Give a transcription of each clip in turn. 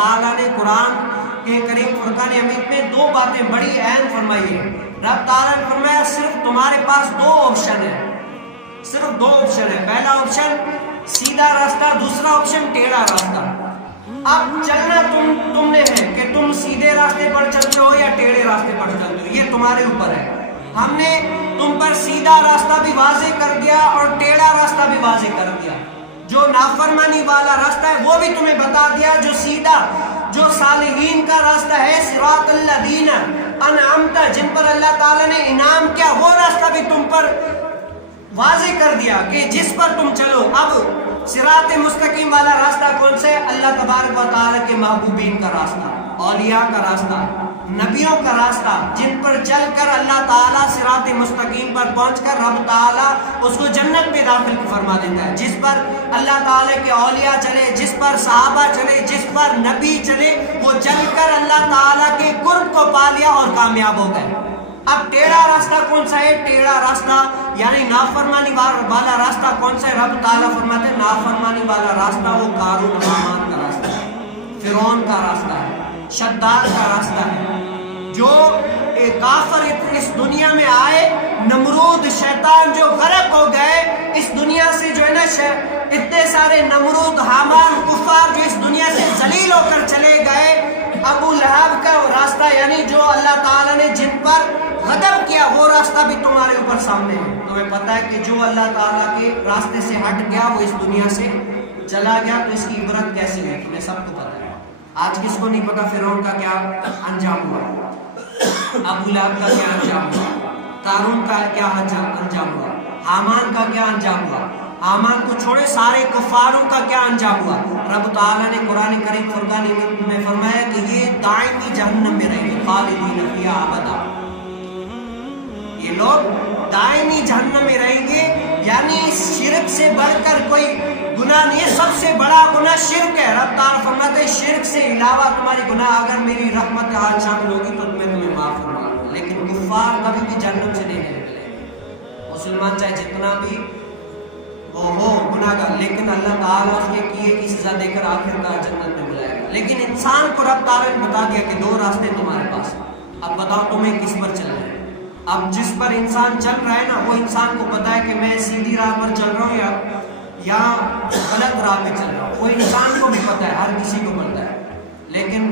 تعالیٰ نے قرآن کے کریم فرقان حمید میں دو باتیں بڑی اہم فرمائی ہیں۔ رب تعالیٰ نے فرمایا صرف تمہارے پاس دو آپشن ہے، صرف دو آپشن ہے۔ پہلا آپشن سیدھا راستہ، دوسرا آپشن ٹیڑھا راستہ۔ اب چلنا تم نے ہے کہ تم سیدھے راستے پر چلتے ہو یا ٹیڑھے راستے پر چلتے ہو، یہ تمہارے اوپر ہے۔ ہم نے تم پر سیدھا راستہ بھی واضح کر دیا اور ٹیڑھا راستہ بھی واضح کر دیا۔ جو نافرمانی والا راستہ ہے وہ بھی تمہیں بتا دیا، جو سیدھا جو صالحین کا راستہ ہے، صراط الذین انعمت، جن پر اللہ تعالیٰ نے انعام کیا، وہ راستہ بھی تم پر واضح کر دیا کہ جس پر تم چلو۔ اب صراط مستقیم والا راستہ کون سا ہے؟ اللہ تبارک و تعالیٰ کے محبوبین کا راستہ، اولیاء کا راستہ، نبیوں کا راستہ، جن پر چل کر اللہ تعالیٰ صراط مستقیم پر پہنچ کر رب تعالیٰ اس کو جنت میں داخل فرما دیتا ہے۔ جس پر اللہ تعالیٰ کے اولیاء چلے، جس پر صحابہ چلے، جس پر نبی چلے، وہ چل کر اللہ تعالیٰ کے قرب کو پا لیا اور کامیاب ہو گئے۔ اب ٹیڑھا راستہ کون سا ہے؟ ٹیڑھا راستہ یعنی نافرمانی والا راستہ کون سا ہے؟ رب تعالیٰ فرماتے ہیں نافرمانی والا راستہ وہ قارون حامان کا راستہ ہے، فرعون کا راستہ ہے، شداد کا راستہ ہے۔ جو کافر اس دنیا میں آئے، نمرود شیطان جو غرق ہو گئے اس دنیا سے، جو ہے نا اتنے سارے نمرود حامان کفار جو اس دنیا سے ذلیل ہو کر چلے گئے، ابو لہب کا راستہ یعنی جو اللہ تعالیٰ نے جن پر غضب کیا وہ راستہ بھی تمہارے اوپر سامنے ہے۔ تمہیں پتا ہے کہ جو اللہ تعالیٰ کے راستے سے ہٹ گیا وہ اس دنیا سے چلا گیا، تو اس کی عبرت کیسی ہے تمہیں سب کو پتا ہے۔ آج کس کو نہیں پتا فرعون کا کیا انجام ہوا، ابو لہب کا کیا انجام ہوا، قارون کا کیا انجام ہوا، حامان کا کیا انجام ہوا، حامان کو چھوڑے سارے کفاروں کا کیا انجام ہوا۔ رب تعالیٰ نے قرآن کریم فرقان میں فرمایا کہ یہ دائمی جہنم میں رہیں گے، خالدین فیہا ابدا، یہ لوگ دائمی جہنم میں رہیں گے۔ یعنی شرک سے بڑھ کر کوئی گناہ نہیں ہے، سب سے بڑا گناہ شرک ہے۔ رب تعالیٰ فرماتے ہیں شرک سے علاوہ تمہاری گناہ اگر میری رحمت آج شامل ہوگی تو میں تمہیں معاف فرما دوں گا، لیکن کفار کبھی بھی جہنم سے نہیں نکلے۔ مسلمان چاہے جتنا بھی وہ ہو گناہ گار، لیکن اللہ تعالیٰ اس کے کیے کی سزا دے کر آخر کا جنت میں بلائے گا۔ لیکن انسان کو رب تعالیٰ نے بتا دیا کہ دو راستے تمہارے پاس، اب بتاؤ تمہیں کس پر چلنا ہے۔ اب جس پر انسان چل رہا ہے نا وہ انسان کو پتا ہے کہ میں سیدھی راہ پر چل رہا ہوں یا غلط راہ پہ چل رہا ہوں، وہ انسان کو بھی پتا ہے، ہر کسی کو پتا ہے۔ لیکن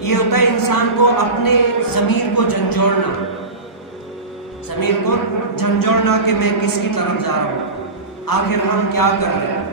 یہ ہوتا ہے انسان کو اپنے ضمیر کو جھنجھوڑنا، ضمیر کو جھنجھوڑنا کہ میں کس کی طرف جا رہا ہوں، آخر ہم کیا کر رہے ہیں۔